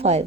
5।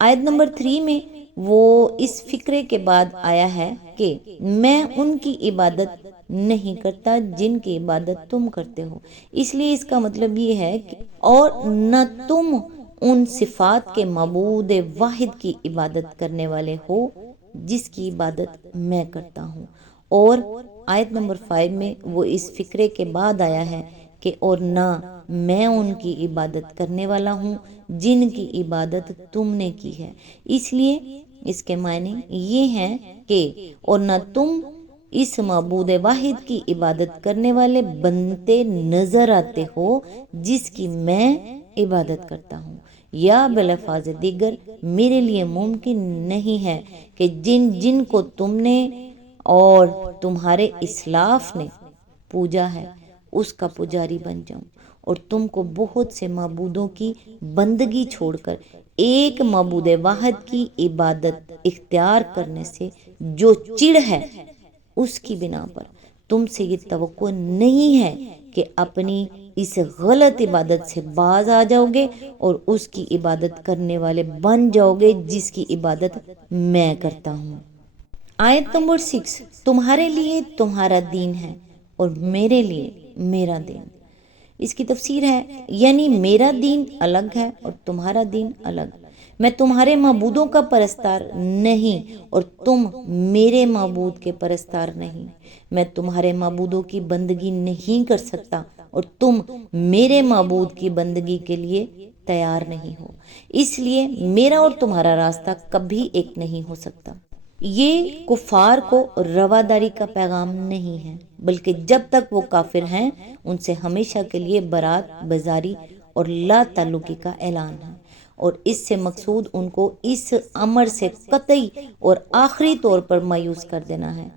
آیت نمبر 3 میں وہ اس فکرے کے بعد آیا ہے کہ میں ان کی عبادت نہیں کرتا جن کی عبادت تم کرتے ہو، اس لیے اس کا مطلب یہ ہے کہ اور نہ تم ان صفات کے معبود واحد کی عبادت کرنے والے ہو جس کی عبادت میں کرتا ہوں۔ اور آیت نمبر 5 میں وہ اس فکرے کے بعد آیا ہے کہ اور نہ میں ان کی عبادت کرنے والا ہوں جن کی عبادت تم نے کی ہے، اس لیے اس کے معنی یہ ہیں کہ اور نہ تم اس معبود واحد کی عبادت کرنے والے بنتے نظر آتے ہو جس کی میں عبادت کرتا ہوں، یا بالفاظ دیگر میرے لیے ممکن نہیں ہے کہ جن کو تم نے اور تمہارے اسلاف نے پوجا ہے اس کا پجاری بن جاؤں اور تم کو بہت سے معبودوں کی بندگی چھوڑ کر ایک معبود واحد کی عبادت اختیار کرنے سے جو چڑ ہے اس کی بنا پر تم سے یہ توقع نہیں ہے کہ اپنی اس غلط عبادت سے باز آ جاؤ گے اور اس کی عبادت کرنے والے بن جاؤ گے جس کی عبادت میں کرتا ہوں۔ آیت نمبر 6، تمہارے لیے تمہارا دین ہے اور میرے لیے میرا دین۔ اس کی تفسیر ہے یعنی میرا دین الگ ہے اور تمہارا دین الگ، میں تمہارے معبودوں کا پرستار نہیں اور تم میرے معبود کے پرستار نہیں، میں تمہارے معبودوں کی بندگی نہیں کر سکتا اور تم میرے معبود کی بندگی کے لیے تیار نہیں ہو، اس لیے میرا اور تمہارا راستہ کبھی ایک نہیں ہو سکتا۔ یہ کفار کو رواداری کا پیغام نہیں ہے بلکہ جب تک وہ کافر ہیں ان سے ہمیشہ کے لیے برات بزاری اور لا تعلقی کا اعلان ہے، اور اس سے مقصود ان کو اس امر سے قطعی اور آخری طور پر مایوس کر دینا ہے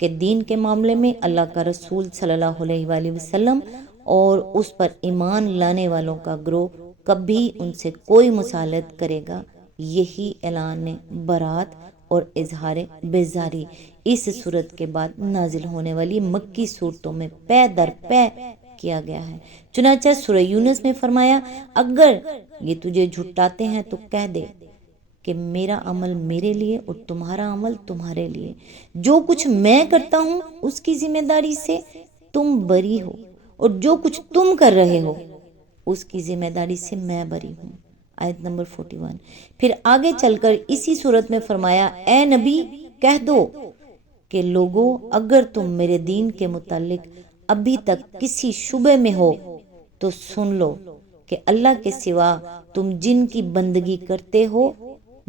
کہ دین کے معاملے میں اللہ کا رسول صلی اللہ علیہ وآلہ وسلم اور اس پر ایمان لانے والوں کا گروہ کبھی ان سے کوئی مصالحت کرے گا۔ یہی اعلان برات اور اظہار بیزاری اس صورت کے بعد نازل ہونے والی مکی صورتوں میں پے در پے کیا گیا ہے۔ چنانچہ سورہ یونس میں فرمایا اگر یہ تجھے جھٹاتے ہیں تو کہہ دے کہ میرا عمل میرے لیے اور تمہارا عمل تمہارے لیے، جو کچھ میں کرتا ہوں اس کی ذمہ داری سے تم بری ہو اور جو کچھ تم کر رہے ہو اس کی ذمہ داری سے میں بری ہوں۔ آیت نمبر 41۔ پھر آگے چل کر اسی صورت میں فرمایا اے نبی کہہ دو کہ لوگو اگر تم میرے دین کے متعلق ابھی تک کسی شبے میں ہو تو سن لو کہ اللہ کے سوا تم جن کی بندگی کرتے ہو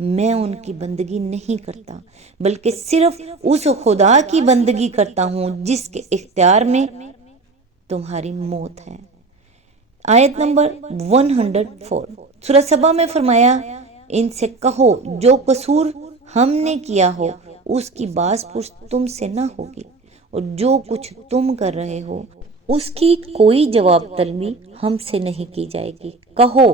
میں ان کی بندگی نہیں کرتا بلکہ صرف اس خدا کی بندگی کرتا ہوں جس کے اختیار میں تمہاری موت ہے۔ آیت نمبر 104۔ سورہ سبا میں فرمایا ان سے کہو جو قصور ہم نے کیا ہو اس کی باز پرس تم سے نہ ہوگی اور جو کچھ تم کر رہے ہو اس کی کوئی جواب طلبی ہم سے نہیں کی جائے گی۔ کہو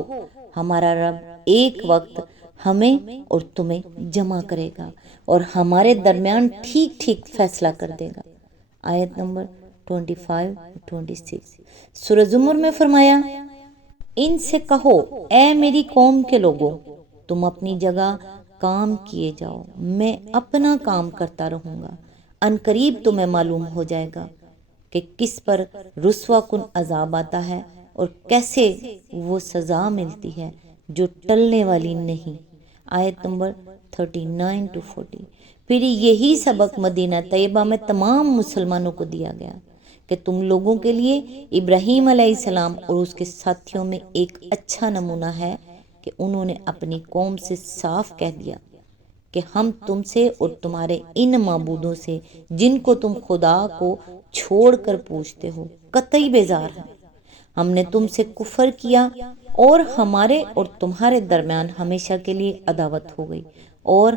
ہمارا رب ایک وقت ہمیں اور تمہیں جمع کرے گا اور ہمارے درمیان ٹھیک ٹھیک فیصلہ کر دے گا۔ آیت نمبر 25-26۔ سورہ زمر میں فرمایا ان سے کہو اے میری قوم کے لوگوں تم اپنی جگہ کام کیے جاؤ میں اپنا کام کرتا رہوں گا، ان قریب تمہیں معلوم ہو جائے گا کہ کس پر رسوا کن عذاب آتا ہے اور کیسے وہ سزا ملتی ہے جو ٹلنے والی نہیں۔ آیت نمبر 39-40۔ پھر یہی سبق مدینہ طیبہ میں تمام مسلمانوں کو دیا گیا کہ تم لوگوں کے لیے ابراہیم علیہ السلام اور اس کے ساتھیوں میں ایک اچھا نمونہ ہے کہ انہوں نے اپنی قوم سے صاف کہہ دیا کہ ہم تم سے اور تمہارے ان معبودوں سے جن کو تم خدا کو چھوڑ کر پوچھتے ہو قطعی بیزار ہیں، ہم نے تم سے کفر کیا اور ہمارے اور تمہارے درمیان ہمیشہ کے لیے عداوت ہو گئی اور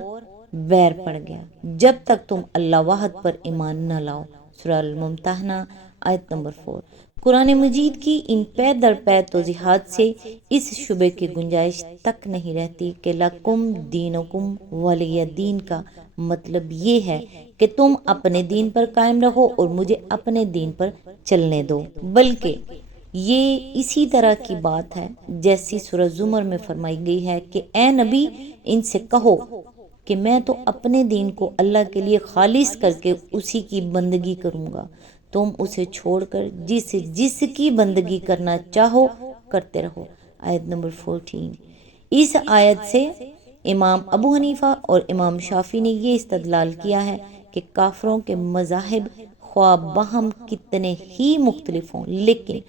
ویر پڑ گیا جب تک تم اللہ واحد پر ایمان نہ لاؤ۔ سورہ الممتحنہ آیت نمبر 4۔ قرآن مجید کی ان پے در پے توضیحات سے اس شبے کی گنجائش تک نہیں رہتی کہ لکم دینکم ولی دین کا مطلب یہ ہے کہ تم اپنے دین پر قائم رہو اور مجھے اپنے دین پر چلنے دو، بلکہ یہ اسی طرح کی بات ہے جیسی سورہ زمر میں فرمائی گئی ہے کہ اے نبی ان سے کہو کہ میں تو اپنے دین کو اللہ کے لیے خالص کر کے اسی کی بندگی کروں گا، تم اسے چھوڑ کر جس کی بندگی کرنا چاہو کرتے رہو۔ آیت نمبر 14۔ اس آیت سے امام ابو حنیفہ اور امام شافعی نے یہ استدلال کیا ہے کہ کافروں کے مذاہب خواہ باہم کتنے ہی مختلف ہوں لیکن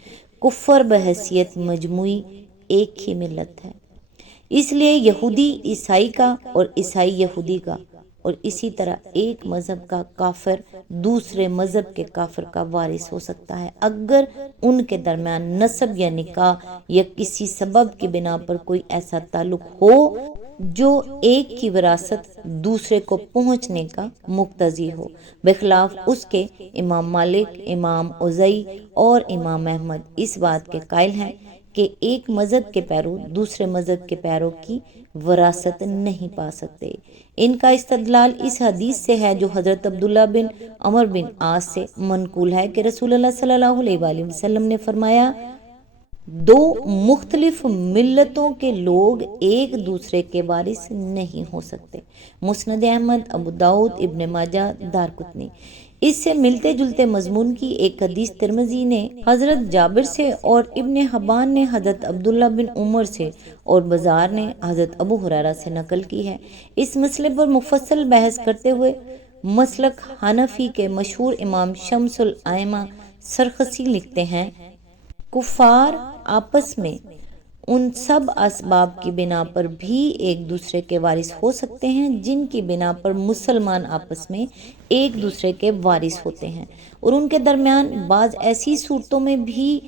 کفر بحیثیت مجموعی ایک ہی ملت ہے۔ اس لیے یہودی عیسائی کا اور عیسائی یہودی کا، اور اسی طرح ایک مذہب کا کافر دوسرے مذہب کے کافر کا وارث ہو سکتا ہے اگر ان کے درمیان نسب یا نکاح یا کسی سبب کی بنا پر کوئی ایسا تعلق ہو جو ایک کی وراثت دوسرے کو پہنچنے کا مقتضی ہو، بخلاف اس کے امام مالک، امام اوزاعی اور امام احمد اس بات کے قائل ہیں کہ ایک مذہب کے پیرو دوسرے مذہب کے پیرو کی وراثت نہیں پا سکتے۔ ان کا استدلال اس حدیث سے ہے جو حضرت عبداللہ بن عمر بن عاص سے منقول ہے کہ رسول اللہ صلی اللہ علیہ وآلہ وسلم نے فرمایا، دو مختلف ملتوں کے لوگ ایک دوسرے کے وارث نہیں ہو سکتے۔ مسند احمد، ابو داؤد، ابن ماجہ، دارقطنی۔ اس سے ملتے جلتے مضمون کی ایک حدیث ترمذی نے حضرت جابر سے اور ابن حبان نے حضرت عبداللہ بن عمر سے اور بزار نے حضرت ابو ہریرہ سے نقل کی ہے۔ اس مسئلے پر مفصل بحث کرتے ہوئے مسلک حنفی کے مشہور امام شمس الائمہ سرخسی لکھتے ہیں، کفار آپس میں ان سب اسباب کی بنا پر بھی ایک دوسرے کے وارث ہو سکتے ہیں جن کی بنا پر مسلمان آپس میں ایک دوسرے کے وارث ہوتے ہیں، اور ان کے درمیان بعض ایسی صورتوں میں بھی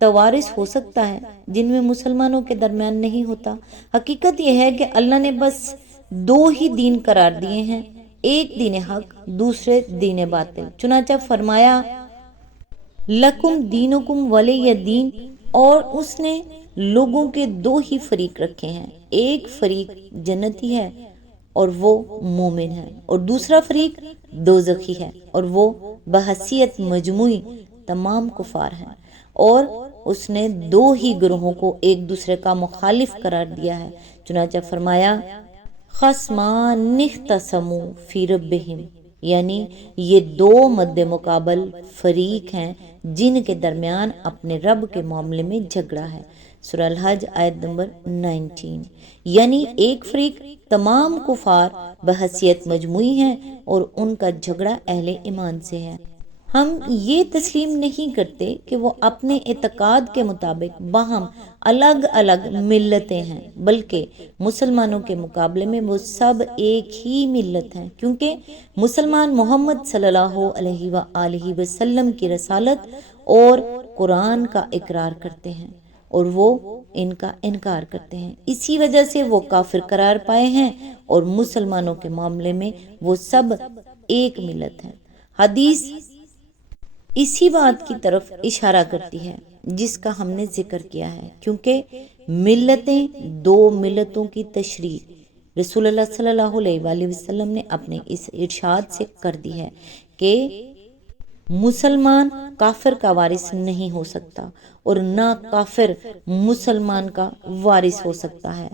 توارث ہو سکتا ہے جن میں مسلمانوں کے درمیان نہیں ہوتا۔ حقیقت یہ ہے کہ اللہ نے بس دو ہی دین قرار دیے ہیں، ایک دین حق، دوسرے دین باطل۔ چنانچہ فرمایا لکم دینکم ولی دین، اور اس نے لوگوں کے دو ہی فریق رکھے ہیں، ایک فریق جنتی ہے اور وہ مومن ہے، اور دوسرا فریق دوزخی ہے اور وہ بحیثیت مجموعی تمام کفار ہیں، اور اس نے دو ہی گروہوں کو ایک دوسرے کا مخالف قرار دیا ہے۔ چنانچہ فرمایا خصمان اختصموا فی ربہم، یعنی یہ دو مد مقابل فریق ہیں جن کے درمیان اپنے رب کے معاملے میں جھگڑا ہے۔ سورہ الحج آیت نمبر 19۔ یعنی ایک فریق تمام کفار بحیثیت مجموعی ہیں اور ان کا جھگڑا اہل ایمان سے ہے۔ ہم یہ تسلیم نہیں کرتے کہ وہ اپنے اعتقاد کے مطابق باہم الگ الگ ملتیں ہیں، بلکہ مسلمانوں کے مقابلے میں وہ سب ایک ہی ملت ہیں، کیونکہ مسلمان محمد صلی اللہ علیہ وآلہ وسلم کی رسالت اور قرآن کا اقرار کرتے ہیں اور وہ ان کا انکار کرتے ہیں، اسی وجہ سے وہ کافر قرار پائے ہیں، اور مسلمانوں کے معاملے میں وہ سب ایک ملت ہیں۔ حدیث اسی بات کی طرف اشارہ کرتی ہے جس کا ہم نے ذکر کیا ہے، کیونکہ ملتیں دو ملتوں کی تشریح رسول اللہ صلی اللہ علیہ وآلہ وسلم نے اپنے اس ارشاد سے کر دی ہے کہ مسلمان کافر کا وارث نہیں ہو سکتا اور نہ کافر مسلمان کا وارث ہو سکتا ہے۔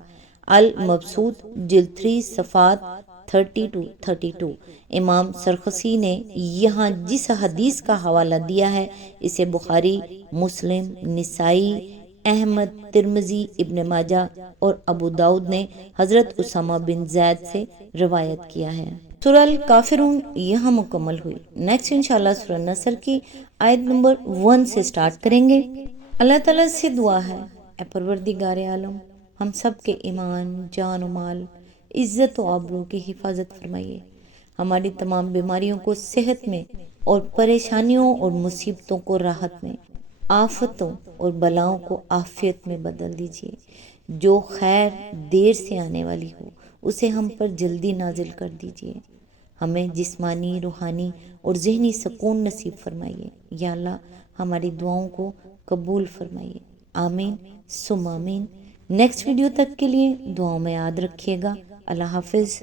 المبسوط جلد 3 صفحات 30-32۔ امام سرخسی نے یہاں جس حدیث کا حوالہ دیا ہے اسے بخاری، مسلم، نسائی، احمد، ترمذی، ابن ماجہ اور ابو داؤد نے حضرت اسامہ بن زید سے روایت کیا ہے۔ سورہ الکافرون یہاں مکمل ہوئی۔ نیکسٹ انشاءاللہ سورہ نصر کی آیت نمبر 1 سے سٹارٹ کریں گے۔ اللہ تعالیٰ سے دعا ہے، اے پروردگار عالم، ہم سب کے ایمان، جان و مال، عزت و آبرو کی حفاظت فرمائیے، ہماری تمام بیماریوں کو صحت میں اور پریشانیوں اور مصیبتوں کو راحت میں، آفتوں اور بلاؤں کو عافیت میں بدل دیجیے، جو خیر دیر سے آنے والی ہو اسے ہم پر جلدی نازل کر دیجیے، ہمیں جسمانی، روحانی اور ذہنی سکون نصیب فرمائیے، یا اللہ ہماری دعاؤں کو قبول فرمائیے، آمین ثم آمین۔ نیکسٹ ویڈیو تک کے لیے دعاؤں میں یاد رکھیے گا۔ اللہ حافظ۔